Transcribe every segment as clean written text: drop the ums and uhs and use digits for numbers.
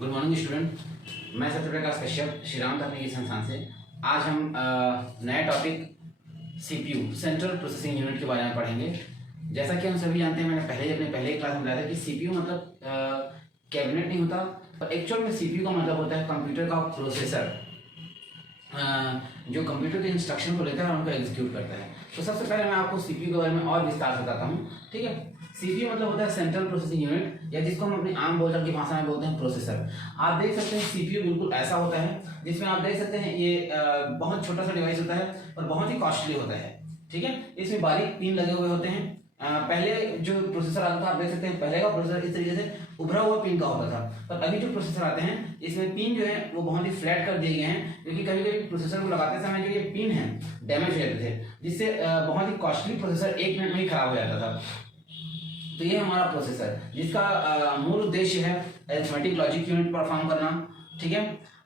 Good morning student. मैं सत्यप्रकाश कश्यप श्री राम तकनीकी संस्थान से। आज हम नया topic CPU central processing unit के बारे में पढ़ेंगे। जैसा कि हम सभी जानते हैं, मैंने अपने पहले क्लास में बताया था कि सीपीयू मतलब कैबिनेट नहीं होता, पर एक्चुअल में सीपीयू का मतलब होता है कंप्यूटर का प्रोसेसर, जो कंप्यूटर के इंस्ट्रक्शन को लेता है और उनको एग्जीक्यूट करता है। तो सबसे पहले मैं आपको सीपीयू के बारे में और विस्तार से बताता हूँ, ठीक है। सीपीयू मतलब होता है सेंट्रल प्रोसेसिंग यूनिट, या जिसको हम अपनी आम बोलचाल की भाषा में बोलते हैं प्रोसेसर। आप देख सकते हैं सीपीयू बिल्कुल ऐसा होता है जिसमें आप देख सकते हैं ये बहुत छोटा सा डिवाइस होता है और बहुत ही कॉस्टली होता है, ठीक है। इसमें बारीक पिन लगे हुए होते हैं। पहले जो प्रोसेसर आता था, आप देख सकते हैं पहले का प्रोसेसर इस तरीके से उभरा हुआ पिन का होता था, पर अभी जो प्रोसेसर आते हैं इसमें पिन जो है वो बहुत ही फ्लैट कर दिए गए हैं, क्योंकि कभी कभी प्रोसेसर को लगाते समय जो ये पिन है डैमेज हो जाते थे, जिससे बहुत ही कॉस्टली प्रोसेसर 1 मिनट में ही खराब हो जाता था। तो ये हमारा प्रोसेसर, जिसका मूल उद्देश्य है अरिथमेटिक लॉजिक यूनिट परफॉर्म करना, ठीक है,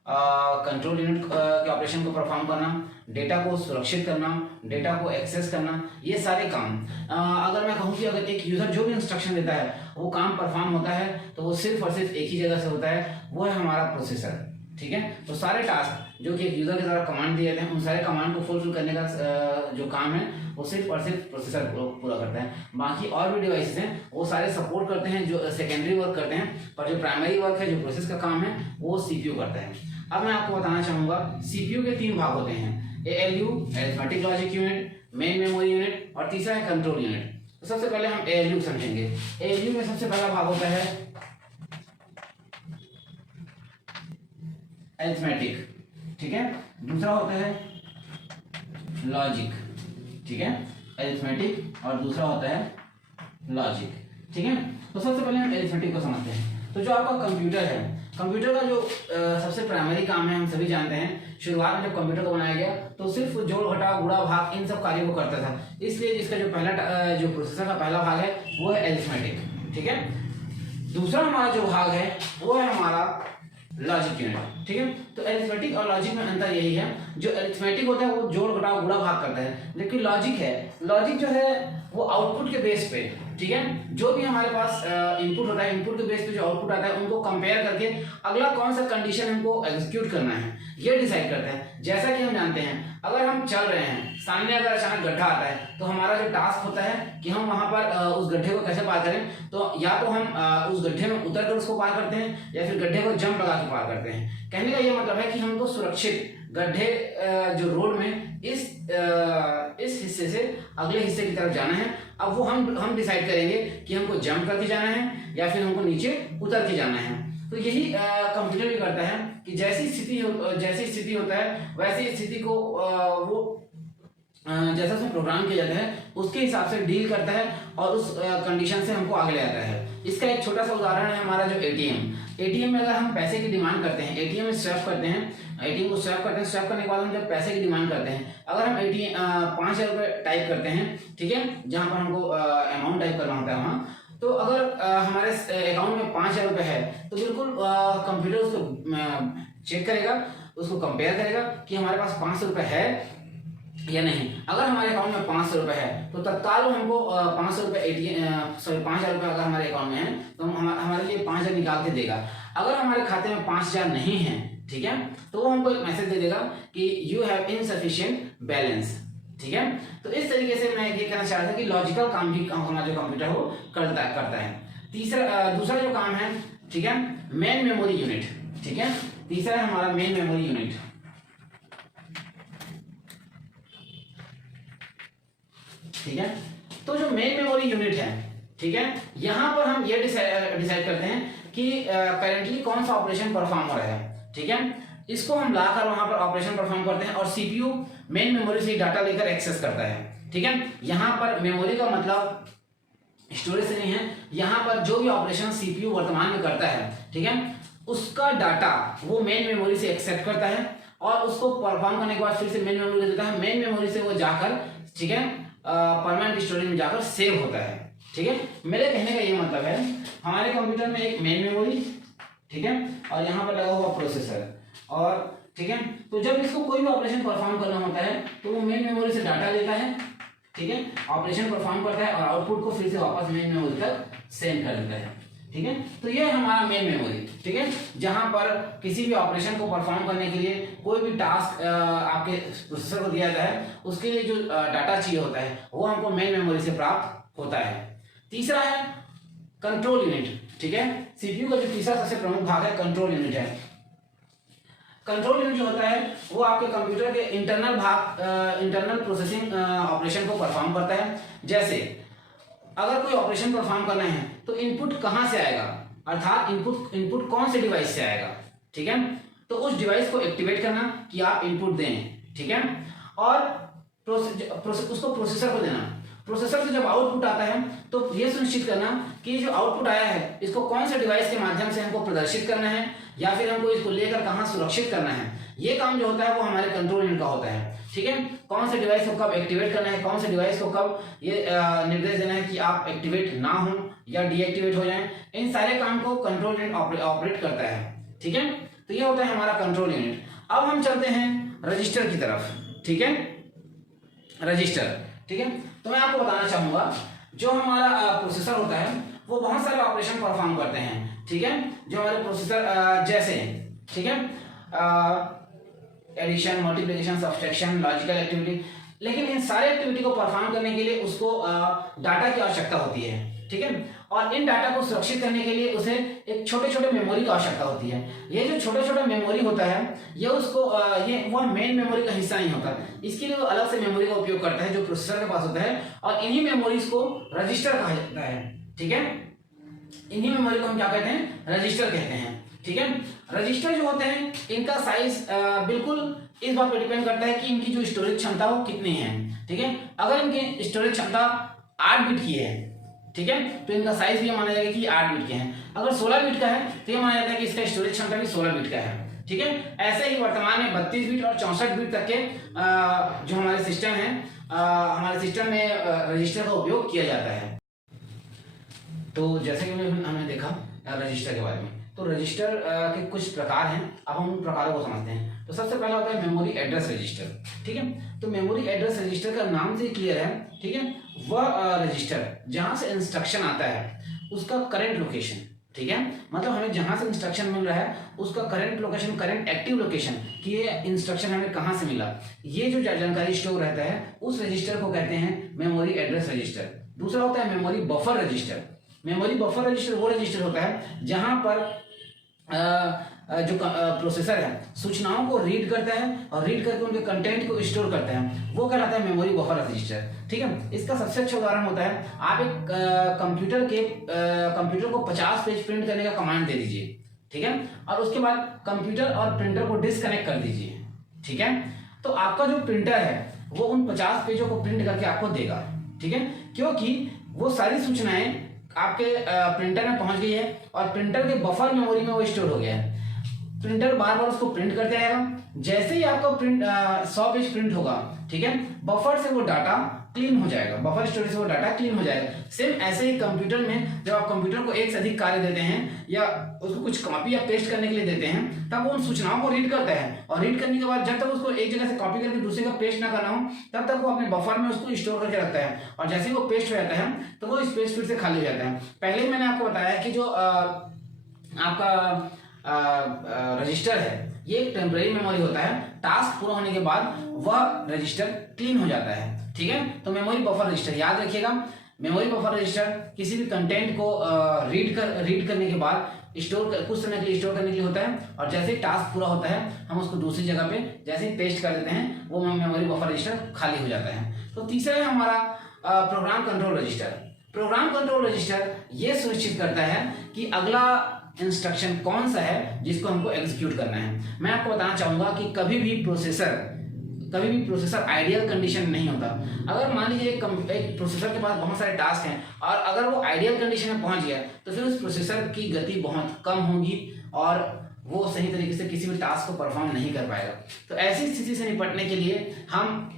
कंट्रोल यूनिट के ऑपरेशन को परफॉर्म करना, डेटा को सुरक्षित करना, डेटा को एक्सेस करना, ये सारे काम। अगर मैं कहूँ कि अगर एक यूज़र जो भी इंस्ट्रक्शन देता है वो काम परफॉर्म होता है तो वो सिर्फ और सिर्फ एक ही जगह से होता है, वो है हमारा प्रोसेसर, ठीक है। तो सारे टास्क जो कि एक यूज़र के द्वारा कमांड दिए जाते हैं, उन सारे कमांड को फुलफिल करने का जो काम है वो सिर्फ और सिर्फ प्रोसेसर पूरा करता है। बाकी और भी डिवाइसेस हैं वो सारे सपोर्ट करते हैं, जो सेकेंडरी वर्क करते हैं, पर जो प्राइमरी वर्क है, जो प्रोसेस का काम है, वो सीपीयू करता है। अब मैं आपको बताना चाहूँगा सीपीयू के 3 भाग होते हैं, ALU arithmetic logic unit, main memory unit, और तीसरा है कंट्रोल यूनिट। तो सबसे पहले हम एएलयू समझेंगे। एएलयू में सबसे पहला भाग होता है अरिथमेटिक, ठीक है। दूसरा होता है लॉजिक, ठीक है, अरिथमेटिक, और दूसरा होता है लॉजिक, ठीक है। तो सबसे पहले हम अरिथमेटिक को समझते हैं। तो जो आपका कंप्यूटर है, कंप्यूटर का जो सबसे प्राइमरी काम है, हम सभी जानते हैं, शुरुआत में जब कंप्यूटर को बनाया गया तो सिर्फ जोड़ घटाव गुणा भाग इन सब कार्यों को करता था, इसलिए इसका जो पहला जो प्रोसेसर का पहला भाग है वो है अरिथमेटिक, ठीक है। दूसरा हमारा जो भाग है वो है हमारा लॉजिक यूनिट, ठीक है। तो अरिथमेटिक और लॉजिक में अंतर यही है, जो अरिथमेटिक होता है वो जोड़ घटाव गुणा भाग करता है, जबकि लॉजिक है, लॉजिक जो है वो आउटपुट के बेस पे, ठीक है, जो भी हमारे पास इनपुट होता है, इनपुट के बेस पे जो आउटपुट आता है उनको कंपेयर करके अगला कौन सा कंडीशन हमको एग्जीक्यूट करना है ये डिसाइड करता है। जैसा कि हम जानते हैं, अगर हम चल रहे हैं, सामने अगर अचानक गड्ढा आता है तो हमारा जो टास्क होता है कि हम वहां पर उस गड्ढे को कैसे पार करें, तो या तो हम उस गड्ढे में उतर कर उसको पार करते हैं, या फिर गड्ढे को जंप लगा के पार करते हैं। कहने का ये मतलब है कि हमको सुरक्षित गड्ढे जो रोड में इस हिस्से से अगले हिस्से की तरफ जाना है। अब वो हम डिसाइड करेंगे कि हमको जंप करके जाना है या फिर हमको नीचे उतर के जाना है। तो यही कंप्यूटर भी करता है कि जैसी स्थिति होता है वैसी स्थिति को वो जैसा उसमें प्रोग्राम किया जाता है उसके हिसाब से डील करता है और उस कंडीशन से हमको आगे ले आता है। इसका एक छोटा सा उदाहरण है हमारा जो एटीएम में अगर हम पैसे की डिमांड करते हैं, एटीएम में स्वैप करते हैं, एटीएम को स्वैप करते हैं, स्वैप करने के बाद हम जब पैसे की डिमांड करते हैं, अगर हम 5,000 रुपये टाइप करते हैं, ठीक है, जहाँ पर हमको अमाउंट टाइप करना होता है वहाँ, तो अगर हमारे अकाउंट में 5,000 रुपये है तो बिल्कुल कंप्यूटर उसको चेक करेगा, उसको कंपेयर करेगा कि हमारे पास 500 रुपये है या नहीं। अगर हमारे अकाउंट में 500 रुपये है तो तत्काल हमको 500 रुपये 5,000 रुपये अगर हमारे अकाउंट में है तो हमारे लिए 5,000 निकाल के देगा। अगर हमारे खाते में 5,000 नहीं है, ठीक है, तो वो हमको एक मैसेज दे देगा कि यू हैव इनसफिशिएंट बैलेंस, ठीक है। तो इस तरीके से मैं ये कहना चाह रहा था कि लॉजिकल काम भी हमारा जो कंप्यूटर हो करता है। दूसरा जो काम है, ठीक है, मेन मेमोरी यूनिट, ठीक है, तीसरा है हमारा मेन मेमोरी यूनिट, ठीक है। तो जो मेन मेमोरी यूनिट है, ठीक है, यहां पर हम ये डिसाइड करते हैं कि करेंटली कौन सा ऑपरेशन परफॉर्म हो रहा है, ठीक है। इसको हम लाकर वहां पर ऑपरेशन परफॉर्म करते हैं और सीपीयू मेन मेमोरी से डाटा लेकर एक्सेस करता है, ठीक है। यहां पर मेमोरी का मतलब स्टोरेज से नहीं है, यहां पर जो भी ऑपरेशन सीपीयू वर्तमान में करता है, ठीक है, उसका डाटा वो मेन मेमोरी से एक्सेप्ट करता है और उसको परफॉर्म करने के बाद फिर से मेन मेमोरी दे देता है। मेन मेमोरी से वो जाकर, ठीक है, परमानेंट स्टोरेज में जाकर सेव होता है, ठीक है। मेरे कहने का ये मतलब है हमारे कंप्यूटर में एक मेन मेमोरी, ठीक है, और यहाँ पर लगा हुआ प्रोसेसर, और ठीक है, तो जब इसको कोई भी ऑपरेशन परफॉर्म करना होता है तो वो मेन मेमोरी से डाटा लेता है, ठीक है, ऑपरेशन परफॉर्म करता है और आउटपुट को फिर से वापस मेन मेमोरी तक सेंड कर देता है, ठीक है। तो ये है हमारा मेन मेमोरी, ठीक है, जहां पर किसी भी ऑपरेशन को परफॉर्म करने के लिए कोई भी टास्क आपके प्रोसेसर को दिया जाए, उसके लिए जो डाटा चाहिए होता है वो हमको मेन मेमोरी से प्राप्त होता है। तीसरा है कंट्रोल यूनिट, ठीक है। सीपीयू का जो तीसरा सबसे प्रमुख भाग है कंट्रोल यूनिट है। कंट्रोल यूनिट जो होता है वो आपके कंप्यूटर के इंटरनल भाग, इंटरनल प्रोसेसिंग ऑपरेशन को परफॉर्म करता है। जैसे अगर कोई ऑपरेशन परफॉर्म करना है तो इनपुट कहां से आएगा, अर्थात इनपुट कौन से डिवाइस से आएगा, ठीक है। तो उस डिवाइस को एक्टिवेट करना कि आप इनपुट दें, ठीक है, और उसको प्रोसेसर को देना। प्रोसेसर से जब आउटपुट आता है तो यह सुनिश्चित करना कि जो आउटपुट आया है इसको कौन से डिवाइस के माध्यम से हमको प्रदर्शित करना है या फिर हमको इसको लेकर कहां सुरक्षित करना है। ये काम जो होता है वो हमारे कंट्रोल यूनिट का होता है, ठीक है। कौन से डिवाइस को कब एक्टिवेट करना है, कौन से डिवाइस को कब ये निर्देश देना है कि आप एक्टिवेट ना हो या डीएक्टिवेट हो जाएं, इन सारे काम को कंट्रोल यूनिट ऑपरेट करता है, ठीक है। तो ये होता है हमारा कंट्रोल यूनिट। अब हम चलते हैं रजिस्टर की तरफ, ठीक है। रजिस्टर, ठीक है। तो मैं आपको बताना चाहूंगा जो हमारा प्रोसेसर होता है वो बहुत सारे ऑपरेशन परफॉर्म करते हैं, ठीक है। जो हमारे प्रोसेसर जैसे, ठीक है, addition, multiplication, subtraction, logical activity, लेकिन इन सारे एक्टिविटी को परफॉर्म करने के लिए उसको डाटा की आवश्यकता होती है, ठीक है। और इन डाटा को सुरक्षित करने के लिए उसे एक छोटे छोटे मेमोरी की आवश्यकता होती है। ये जो छोटे छोटे मेमोरी होता है ये उसको ये वह मेन मेमोरी का हिस्सा नहीं होता, इसके लिए वो अलग से मेमोरी का उपयोग करता है जो प्रोसेसर के पास होता है, और इन्हीं मेमोरीज को रजिस्टर कहा जाता है, ठीक है। इन्हीं मेमोरी को हम क्या कहते हैं, रजिस्टर कहते हैं, ठीक है। रजिस्टर जो होते हैं इनका साइज बिल्कुल इस बात पर डिपेंड करता है कि इनकी जो स्टोरेज क्षमता हो कितनी है, ठीक है। अगर इनकी स्टोरेज क्षमता 8 बिट की है, ठीक है, तो इनका साइज भी माना जाएगा कि 8 बिट के हैं। अगर 16 बिट का है तो ये माना जाता है कि इसका स्टोरेज क्षमता भी 16 बिट का है, ठीक है। ऐसे ही वर्तमान में 32 बिट और 64 बिट तक के जो हमारे सिस्टम है, हमारे सिस्टम में रजिस्टर का उपयोग किया जाता है। तो जैसे कि हमने देखा रजिस्टर के बारे में, तो रजिस्टर के कुछ प्रकार हैं। अब हम उन प्रकारों को समझते हैं। तो सबसे पहला होता है मेमोरी एड्रेस रजिस्टर, ठीक है। तो मेमोरी एड्रेस रजिस्टर का नाम से क्लियर है, ठीक है, वह रजिस्टर जहां से इंस्ट्रक्शन आता है उसका करंट लोकेशन, ठीक है, मतलब हमें जहां से इंस्ट्रक्शन मिल रहा है उसका current location, current active location कि ये इंस्ट्रक्शन हमें कहां से मिला, ये जो जानकारी स्टोर रहता है उस रजिस्टर को कहते हैं मेमोरी एड्रेस रजिस्टर। दूसरा होता है memory buffer register. Memory buffer register वो रजिस्टर होता है जहां पर जो प्रोसेसर है सूचनाओं को रीड करता है और रीड करके उनके कंटेंट को स्टोर करता है, वो कहलाता है मेमोरी बफर रजिस्टर, ठीक है। इसका सबसे अच्छा उदाहरण होता है आप एक कंप्यूटर को 50 पेज प्रिंट करने का कमांड दे दीजिए, ठीक है, और उसके बाद कंप्यूटर और प्रिंटर को डिस्कनेक्ट कर दीजिए, ठीक है। तो आपका जो प्रिंटर है वो उन 50 पेजों को प्रिंट करके आपको देगा, ठीक है, क्योंकि वो सारी सूचनाएं आपके प्रिंटर में पहुंच गई है और प्रिंटर के बफर मेमोरी में वो स्टोर हो गया है। प्रिंटर बार बार उसको प्रिंट करते रहेगा, जैसे ही आपका प्रिंट 100 पेज प्रिंट होगा, ठीक है, बफर से वो डाटा क्लीन हो जाएगा, बफर स्टोरेज से वो डाटा क्लीन हो जाएगा। सेम ऐसे ही कंप्यूटर में जब आप कंप्यूटर को एक से अधिक कार्य देते हैं या उसको कुछ कॉपी या पेस्ट करने के लिए देते हैं तब वो उन सूचनाओं को रीड करता है, और रीड करने के बाद जब तक उसको एक जगह से कॉपी करके दूसरे का पेस्ट ना करना हो तब तक वो अपने बफर में उसको स्टोर करके रखता है, और जैसे ही वो पेस्ट हो जाता है तो वो स्पेस फिर से खाली हो जाता है। पहले ही मैंने आपको बताया कि जो आपका रजिस्टर है ये एक टेम्परेरी मेमोरी होता है, टास्क पूरा होने के बाद वह रजिस्टर क्लीन हो जाता है, ठीक है। तो मेमोरी बफर रजिस्टर याद रखिएगा, मेमोरी बफर रजिस्टर किसी भी कंटेंट को रीड करने के बाद कुछ समय के लिए स्टोर करने के लिए होता है, और जैसे ही टास्क पूरा होता है हम उसको दूसरी जगह पे जैसे ही पेस्ट कर देते हैं वो मेमोरी बफर रजिस्टर खाली हो जाता है। तो तीसरा है हमारा program control register. Program control register ये सुनिश्चित करता है कि अगला इंस्ट्रक्शन कौन सा है जिसको हमको एग्जीक्यूट करना है। मैं आपको बताना चाहूंगा कि कभी भी प्रोसेसर आइडियल कंडीशन नहीं होता। अगर मान लीजिए एक प्रोसेसर के पास बहुत सारे टास्क हैं और अगर वो आइडियल कंडीशन में पहुंच गया तो फिर उस प्रोसेसर की गति बहुत कम होगी और वो सही तरीके से किसी भी टास्क को परफॉर्म नहीं कर पाएगा। तो ऐसी स्थिति से निपटने के लिए हम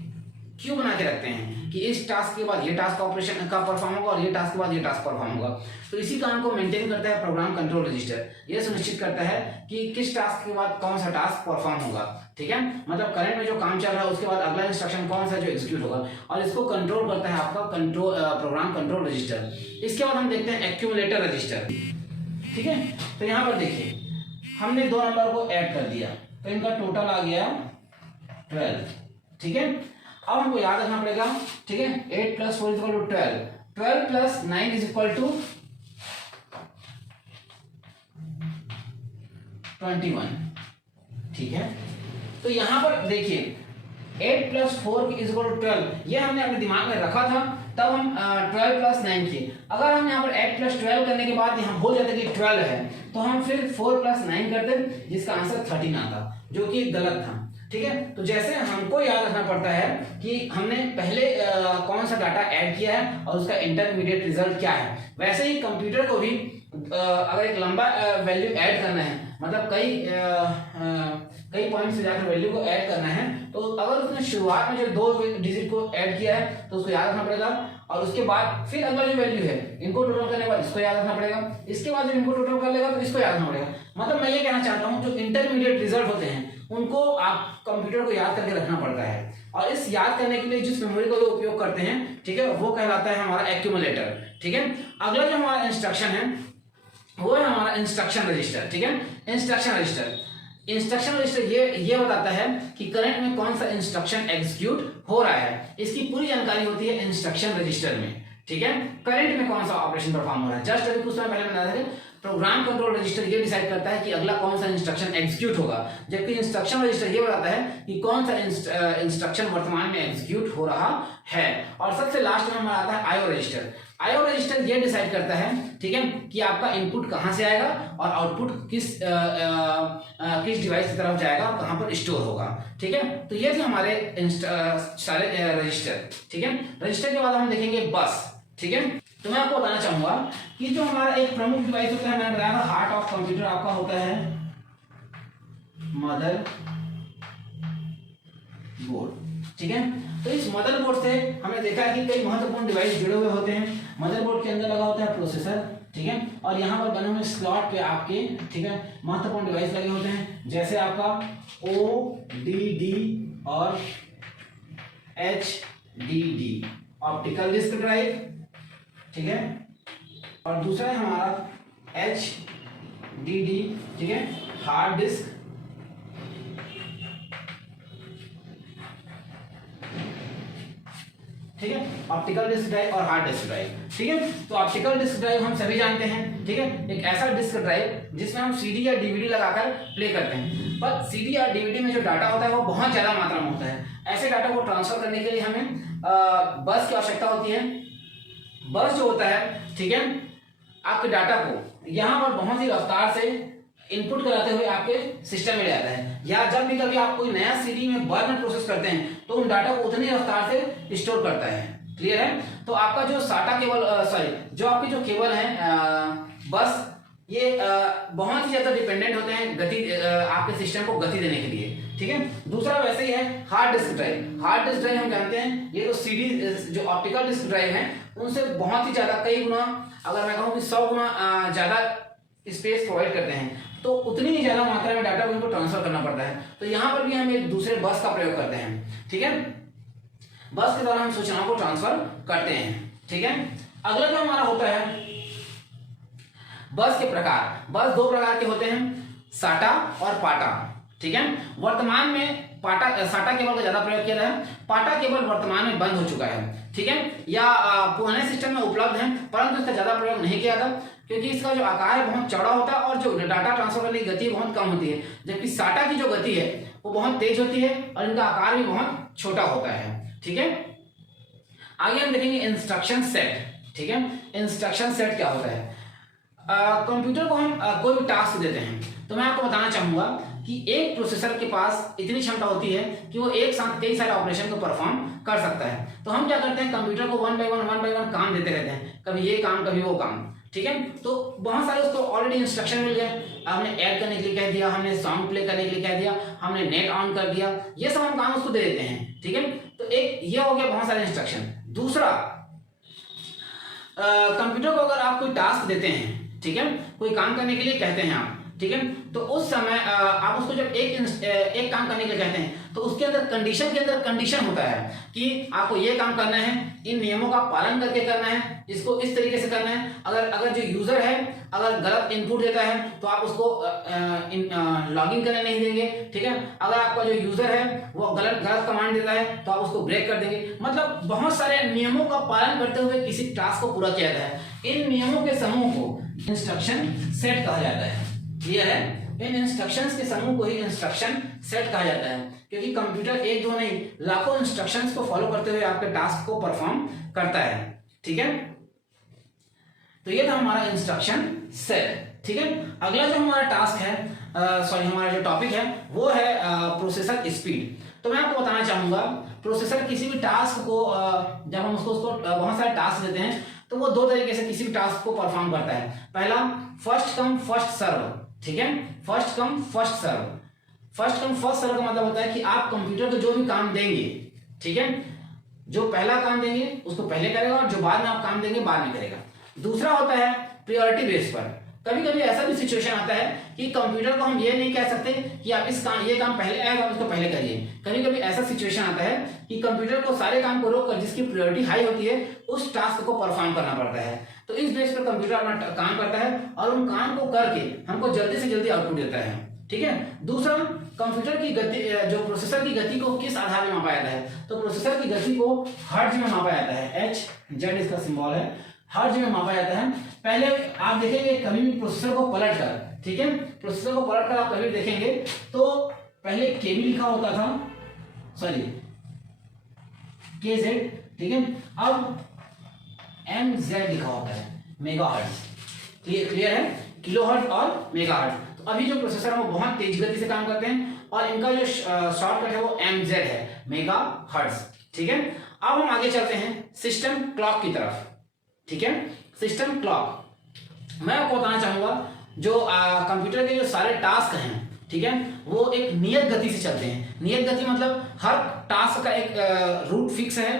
क्यों बना के रखते हैं कि इस टास्क के बाद ये टास्क ऑपरेशन का परफॉर्म होगा और ये टास्क के बाद ये टास्क परफॉर्म होगा। तो इसी काम को मेंटेन करता है प्रोग्राम कंट्रोल रजिस्टर। ये सुनिश्चित करता है कि किस टास्क के बाद कौन सा टास्क परफॉर्म होगा, ठीक है, मतलब करंट में जो काम चल रहा है उसके बाद अगला इंस्ट्रक्शन कौन सा जो एग्जीक्यूट होगा, और इसको कंट्रोल करता है आपका प्रोग्राम कंट्रोल रजिस्टर। इसके बाद हम देखते हैं एक्यूमुलेटर रजिस्टर। ठीक है। तो यहाँ पर देखिए हमने दो नंबर को ऐड कर दिया तो इनका टोटल आ गया 12, ठीक है। अब हमको याद रखना पड़ेगा, ठीक है, 8 + 4 = 12, 12 + 9 = 21, ठीक है। तो यहां पर देखिए 8 + 4 = 12, ये हमने अपने दिमाग में रखा था, तब हम 12 + 9 किए। अगर हम यहाँ पर 8 + 12 करने के बाद यहाँ हो जाता कि 12 है, तो हम फिर 4 + 9 करते, जिसका आंसर 13 आता, जो कि गलत था, ठीक है। तो जैसे हमको याद रखना पड़ता है कि हमने पहले कौन सा डाटा ऐड किया है और उसका इंटरमीडिएट रिजल्ट क्या है, वैसे ही कंप्यूटर को भी अगर एक लंबा वैल्यू ऐड करना है, मतलब कई पॉइंट से जाकर वैल्यू को ऐड करना है, तो अगर उसने शुरुआत में जो 2 डिजिट को ऐड किया है तो उसको याद रखना पड़ेगा, और उसके बाद फिर अगला जो वैल्यू है इनको टोटल करने के बाद इसको याद रखना पड़ेगा, इसके बाद जब इनको टोटल कर लेगा तो इसको याद रखना पड़ेगा। मतलब मैं ये कहना चाहता हूँ जो इंटरमीडिएट रिजल्ट होते हैं उनको आप कंप्यूटर को याद करके रखना पड़ता है, और इस याद करने के लिए जिस मेमोरी का उपयोग करते हैं, ठीक है, वो कहलाता है हमारा एक्यूमुलेटर, ठीक है। अगला जो हमारा इंस्ट्रक्शन है वो है हमारा इंस्ट्रक्शन रजिस्टर, ठीक है। इंस्ट्रक्शन रजिस्टर ये बताता है कि करंट में कौन सा इंस्ट्रक्शन एग्जीक्यूट हो रहा है, इसकी पूरी जानकारी होती है इंस्ट्रक्शन रजिस्टर में, ठीक है। करंट में कौन सा ऑपरेशन परफॉर्म हो रहा है, जस्ट अभी कुछ समय पहले मैंने बताया था प्रोग्राम कंट्रोल रजिस्टर ये डिसाइड करता है कि अगला कौन सा इंस्ट्रक्शन एग्जीक्यूट होगा, जबकि इंस्ट्रक्शन रजिस्टर ये बताता है कि कौन सा इंस्ट्रक्शन वर्तमान में एग्जीक्यूट हो रहा है। और सबसे लास्ट में हमारा आता है आईओ रजिस्टर। आईओ रजिस्टर ये डिसाइड करता है, ठीक है, कि आपका इनपुट कहां से आएगा और आउटपुट किस डिवाइस की तरफ जाएगा और कहां पर स्टोर होगा, ठीक है। तो ये थे हमारे सारे रजिस्टर, ठीक है। रजिस्टर के बाद हम देखेंगे बस, ठीक है। तो मैं आपको बताना चाहूंगा कि जो हमारा एक प्रमुख डिवाइस होता है, मैंने बताया था हार्ट ऑफ कंप्यूटर आपका होता है मदर बोर्ड, ठीक है। तो इस मदरबोर्ड से हमने देखा है कि कई महत्वपूर्ण डिवाइस जुड़े हुए होते हैं। मदरबोर्ड के अंदर लगा होता है प्रोसेसर, ठीक है, और यहाँ पर बने हुए स्लॉट पे आपके, ठीक है, महत्वपूर्ण डिवाइस लगे होते हैं, जैसे आपका ODD और HDD ऑप्टिकल डिस्क ड्राइव, ठीक है, और दूसरा है हमारा HDD, ठीक है, हार्ड डिस्क, ठीक है, ऑप्टिकल डिस्क ड्राइव और हार्ड डिस्क ड्राइव, ठीक है। तो ऑप्टिकल डिस्क ड्राइव हम सभी जानते हैं, ठीक है, एक ऐसा डिस्क ड्राइव जिसमें हम CD या DVD लगाकर प्ले करते हैं, पर CD या DVD में जो डाटा होता है वो बहुत ज्यादा मात्रा में होता है। ऐसे डाटा को ट्रांसफर करने के लिए हमें बस की आवश्यकता होती है। बस जो होता है, ठीक है, आपके डाटा को यहाँ पर बहुत ही रफ्तार से इनपुट कराते हुए आपके सिस्टम में ले आता है, या जब भी कभी आप कोई नया CD में बार में प्रोसेस करते हैं तो उन डाटा को उतनी रफ्तार से स्टोर करता है। क्लियर है। तो आपका जो साटा केबल जो आपकी जो केबल है बस ये बहुत ही ज्यादा डिपेंडेंट होते हैं गति आपके सिस्टम को गति देने के लिए, ठीक है। दूसरा वैसे ही है hard disk drive. Hard disk drive हम जानते हैं ये तो CD जो ऑप्टिकल डिस्क ड्राइव है उनसे बहुत ही ज्यादा कई गुना, अगर मैं कहूँ कि 100 गुना ज्यादा स्पेस प्रोवाइड करते हैं, तो उतनी ही ज्यादा मात्रा में डाटा उनको ट्रांसफर करना पड़ता है। तो यहाँ पर भी हम एक दूसरे बस का प्रयोग करते हैं, ठीक है। बस के द्वारा हम सूचनाओं को ट्रांसफर करते हैं, ठीक है। अगला जो हमारा होता है बस के प्रकार। बस दो प्रकार के होते हैं, साटा और पाटा, ठीक है। वर्तमान में साटा केबल का ज्यादा प्रयोग किया जाता है, पाटा केबल वर्तमान में बंद हो चुका है, ठीक है, या पुराने सिस्टम में उपलब्ध है परंतु इसका ज्यादा प्रयोग नहीं किया था क्योंकि इसका जो आकार है बहुत चौड़ा होता है और जो डाटा ट्रांसफर करने की गति बहुत कम होती है, जबकि साटा की जो गति है वो बहुत तेज होती है और इनका आकार भी बहुत छोटा होता है, ठीक है। आगे हम देखेंगे इंस्ट्रक्शन सेट, ठीक है। इंस्ट्रक्शन सेट क्या होता है? कंप्यूटर को हम कोई भी टास्क देते हैं तो मैं आपको बताना चाहूंगा कि एक प्रोसेसर के पास इतनी क्षमता होती है कि वो एक साथ कई सारे ऑपरेशन को परफॉर्म कर सकता है। तो हम क्या करते हैं, कंप्यूटर को वन बाय वन काम देते रहते हैं, कभी ये काम कभी वो काम, ठीक है। तो बहुत सारे उसको ऑलरेडी इंस्ट्रक्शन मिल गए, हमने ऐड करने के लिए कह दिया, हमने सॉन्ग प्ले करने के लिए कह दिया, हमने नेट ऑन कर दिया, ये सब हम काम उसको दे देते हैं, ठीक है। तो एक ये हो गया बहुत सारे इंस्ट्रक्शन। दूसरा, कंप्यूटर को अगर आप कोई टास्क देते हैं, ठीक है, कोई काम करने के लिए कहते हैं आप, ठीक है, तो उस समय आप उसको जब एक काम करने के लिए कहते हैं तो उसके अंदर कंडीशन के अंदर कंडीशन होता है कि आपको ये काम करना है, इन नियमों का पालन करके करना है, इसको इस तरीके से करना है। अगर जो यूजर है अगर गलत इनपुट देता है तो आप उसको लॉगिन करने नहीं देंगे, ठीक है। अगर आपका जो यूजर है वो गलत कमांड देता है तो आप उसको ब्रेक कर देंगे। मतलब बहुत सारे नियमों का पालन करते हुए किसी टास्क को पूरा किया जाता है। इन नियमों के समूह को इंस्ट्रक्शन सेट कहा जाता है। क्लियर है? इन इंस्ट्रक्शंस के समूह को ही इंस्ट्रक्शन सेट कहा जाता है, क्योंकि कंप्यूटर एक दो नहीं लाखों इंस्ट्रक्शंस को फॉलो करते हुए आपके टास्क को परफॉर्म करता है, ठीक है। तो ये था हमारा इंस्ट्रक्शन सेट, ठीक है। अगला जो हमारा टास्क है, हमारा जो टॉपिक है वो है प्रोसेसर स्पीड। तो मैं आपको बताना चाहूंगा प्रोसेसर किसी भी टास्क को जब हम उसको बहुत सारे टास्क देते हैं तो वो दो तरीके से किसी भी टास्क को परफॉर्म करता है। पहला फर्स्ट कम फर्स्ट सर्व, ठीक है। First come first serve. First come first serve का मतलब होता है कि आप कंप्यूटर को जो भी काम देंगे, ठीक है, जो पहला काम देंगे उसको पहले करेगा और जो बाद में आप काम देंगे बाद में करेगा। दूसरा होता है प्रायोरिटी बेस पर। कभी कभी ऐसा भी सिचुएशन आता है कि कंप्यूटर को हम ये नहीं कह सकते कि आप ये काम पहले आएगा आप इसको पहले करिए। कभी कभी ऐसा सिचुएशन आता है कि कंप्यूटर को सारे काम को रोककर जिसकी प्रायोरिटी हाई होती है उस टास्क को परफॉर्म करना पड़ता है। तो इस बेस पर कंप्यूटर अपना काम करता है और उन काम को करके हमको जल्दी से जल्दी आउटपुट देता है, ठीक है। दूसरा, कंप्यूटर की गति, जो प्रोसेसर की गति को किस आधार में मापा जाता है, तो प्रोसेसर की गति को हर्ट्ज में मापा जाता है। HZ इसका सिंबल है, हर्ट्ज में मापा जाता है। पहले आप देखेंगे कभी भी प्रोसेसर को पलट कर, ठीक है, प्रोसेसर को पलट कर आप कभी देखेंगे तो पहले KB लिखा होता था, सॉरी KZ, ठीक है, अब MZ लिखा होता है, मेगाहर्ट्ज। क्लियर है? किलोहर्ट्ज और मेगाहर्ट्ज। तो अभी जो प्रोसेसर है वो बहुत तेज गति से काम करते हैं और इनका जो शॉर्टकट है वो MZ है, मेगाहर्ट्ज, ठीक है। अब हम आगे चलते हैं सिस्टम क्लॉक की तरफ, ठीक है। सिस्टम क्लॉक मैं आपको बताना चाहूंगा जो कंप्यूटर के जो सारे टास्क हैं, ठीक है, वो एक नियत गति से चलते हैं। नियत गति मतलब हर टास्क का एक रूट फिक्स है,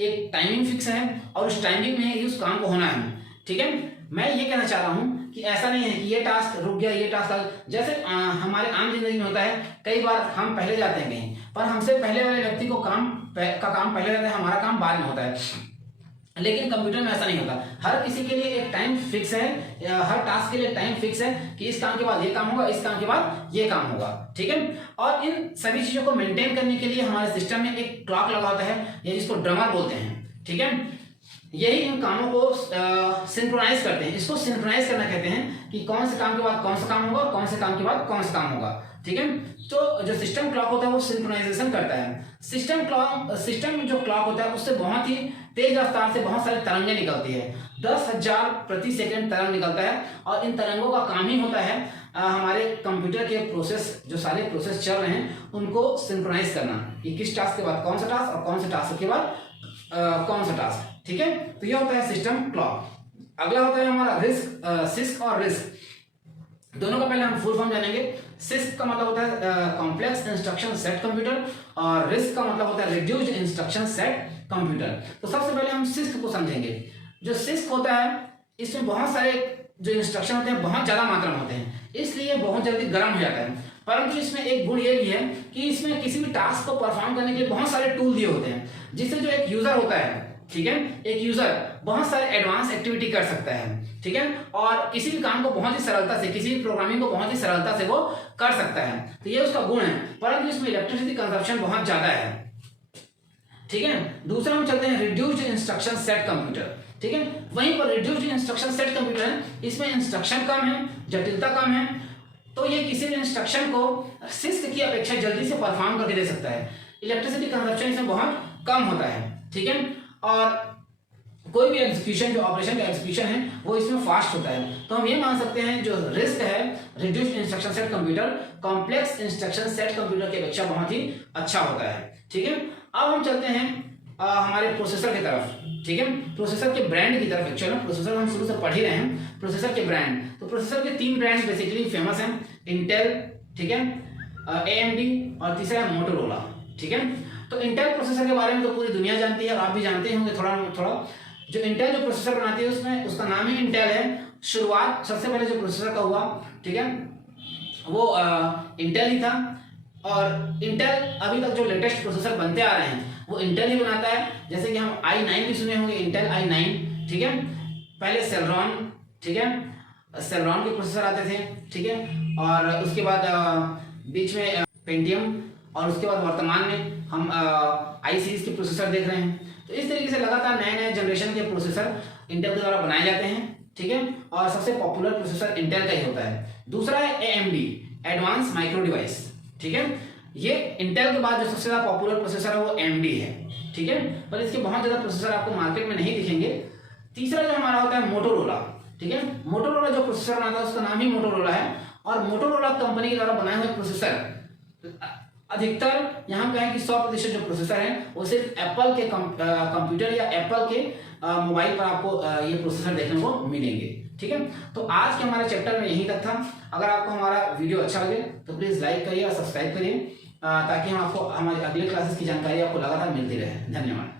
एक टाइमिंग फिक्स है और उस टाइमिंग में ही उस काम को होना है, ठीक है। मैं ये कहना चाह रहा हूं कि ऐसा नहीं है कि ये टास्क रुक गया, ये टास्क जैसे हमारे आम जिंदगी में होता है। कई बार हम पहले जाते हैं कहीं पर हमसे पहले वाले व्यक्ति को काम पहले रहता है, हमारा काम बाद में होता है। लेकिन कंप्यूटर में ऐसा नहीं होता। हर किसी के लिए एक टाइम फिक्स है, हर टास्क के लिए टाइम फिक्स है कि इस काम के बाद ये काम होगा, इस काम के बाद ये काम होगा, ठीक है। और इन सभी चीजों को मेंटेन करने के लिए हमारे सिस्टम में एक क्लॉक लगा होता है, या जिसको ड्रमर बोलते हैं, ठीक है। यही इन कामों को सिंक्रोनाइज करते हैं। इसको सिंक्रोनाइज करना कहते हैं कि कौन से काम के बाद कौन सा काम होगा और कौन से काम के बाद कौन सा काम होगा, ठीक है। तो जो सिस्टम क्लॉक होता है वो सिंक्रोनाइजेशन करता है। सिस्टम जो क्लॉक होता है उससे बहुत ही तेज रफ्तार से बहुत सारी तरंगें निकलती है। 10,000 प्रति सेकंड तरंग निकलता है और इन तरंगों का काम ही होता है हमारे कंप्यूटर के प्रोसेस, जो सारे प्रोसेस चल रहे हैं उनको सिंक्रोनाइज करना कि किस टास्क के बाद कौन सा टास्क और कौन सा टास्क के बाद कौन सा टास्क, ठीक है। तो ये होता है सिस्टम क्लॉक। अगला होता है हमारा सिस्क और रिस्क। दोनों का पहले हम फुल फॉर्म जानेंगे। सिस्क का मतलब होता है कॉम्प्लेक्स इंस्ट्रक्शन सेट कंप्यूटर और रिस्क का मतलब होता है रिड्यूस्ड इंस्ट्रक्शन सेट कंप्यूटर। तो सबसे पहले हम सिस्क को समझेंगे। जो सिस्क होता है इसमें बहुत सारे जो इंस्ट्रक्शन होते हैं बहुत ज्यादा मात्रा में होते हैं, इसलिए बहुत जल्दी गर्म हो जाता है। परंतु इसमें एक गुण ये भी है कि इसमें किसी भी टास्क को परफॉर्म करने के लिए बहुत सारे टूल दिए होते हैं, जिससे जो एक यूजर होता है, ठीक है, एक यूजर बहुत सारे एडवांस एक्टिविटी कर सकता है, ठीक है, और किसी भी काम को बहुत ही सरलता से, किसी भी प्रोग्रामिंग को बहुत ही सरलता से वो कर सकता है। तो ये उसका गुण है, परंतु इसमें इलेक्ट्रिसिटी कंजप्शन बहुत ज्यादा है, ठीक है। दूसरा हम चलते हैं रिड्यूस्ड इंस्ट्रक्शन सेट कंप्यूटर, ठीक है। वहीं पर रिड्यूस्ड इंस्ट्रक्शन सेट कंप्यूटर है, इसमें इंस्ट्रक्शन कम है, जटिलता कम है, तो ये किसी भी इंस्ट्रक्शन को सिस्क की अपेक्षा जल्दी से परफॉर्म करके दे सकता है। इलेक्ट्रिसिटी कंजप्शन इसमें बहुत कम होता है, ठीक है, और कोई भी एग्जीक्यूशन, जो ऑपरेशन का एग्जीक्यूशन है वो इसमें फास्ट होता है। तो हम ये मान सकते हैं जो रिस्क है reduced instruction set computer complex instruction set computer की अपेक्षा बहुत ही अच्छा होता है, ठीक है। अब हम चलते हैं हमारे प्रोसेसर की तरफ, ठीक है, प्रोसेसर के ब्रांड की तरफ। एक्चुअली प्रोसेसर हम शुरू से पढ़ ही रहे हैं। प्रोसेसर के ब्रांड, तो प्रोसेसर के 3 ब्रांड बेसिकली फेमस हैं, इंटेल, ठीक है, AMD और तीसरा है मोटोरोला, ठीक है। तो इंटेल प्रोसेसर के बारे में तो पूरी दुनिया जानती है और आप भी जानते होंगे थोड़ा थोड़ा। जो इंटेल जो प्रोसेसर बनाती है उसमें उसका नाम ही इंटेल है। शुरुआत सबसे पहले जो प्रोसेसर का हुआ, ठीक है, वो इंटेल ही था और इंटेल अभी तक जो लेटेस्ट प्रोसेसर बनते आ रहे हैं वो इंटेल ही बनाता है। जैसे कि हम i9 भी सुने होंगे, इंटेल i9, ठीक है, पहले सेलेरॉन, ठीक है, सेवरॉन के प्रोसेसर आते थे, ठीक है। और उसके बाद बीच में पेंटियम, और उसके बाद वर्तमान में हम आई सीरीज के प्रोसेसर देख रहे हैं। तो इस तरीके से लगातार नए नए जनरेशन के प्रोसेसर इंटेल के द्वारा बनाए जाते हैं, ठीक है। और सबसे पॉपुलर प्रोसेसर इंटेल का ही होता है। दूसरा है AMD, एडवांस माइक्रो डिवाइस, ठीक है। ये इंटेल के बाद जो सबसे ज्यादा पॉपुलर प्रोसेसर है वो AMD है, ठीक है। पर इसके बहुत ज्यादा प्रोसेसर आपको मार्केट में नहीं दिखेंगे। तीसरा जो हमारा होता है मोटोरोला, ठीक है। मोटोरोला जो प्रोसेसर बनाता है उसका नाम ही मोटोरोला है, और मोटोरोला कंपनी के द्वारा बनाए हुए प्रोसेसर अधिकतर यहाँ कहें कि 100% जो प्रोसेसर है वो सिर्फ एप्पल के कंप्यूटर या एप्पल के मोबाइल पर आपको ये प्रोसेसर देखने को मिलेंगे, ठीक है। तो आज के हमारे चैप्टर में यही तक था। अगर आपको हमारा वीडियो अच्छा लगे तो प्लीज लाइक करिए और सब्सक्राइब करिए, ताकि हम आपको हमारे अगले क्लासेस की जानकारी आपको लगातार मिलती रहे। धन्यवाद।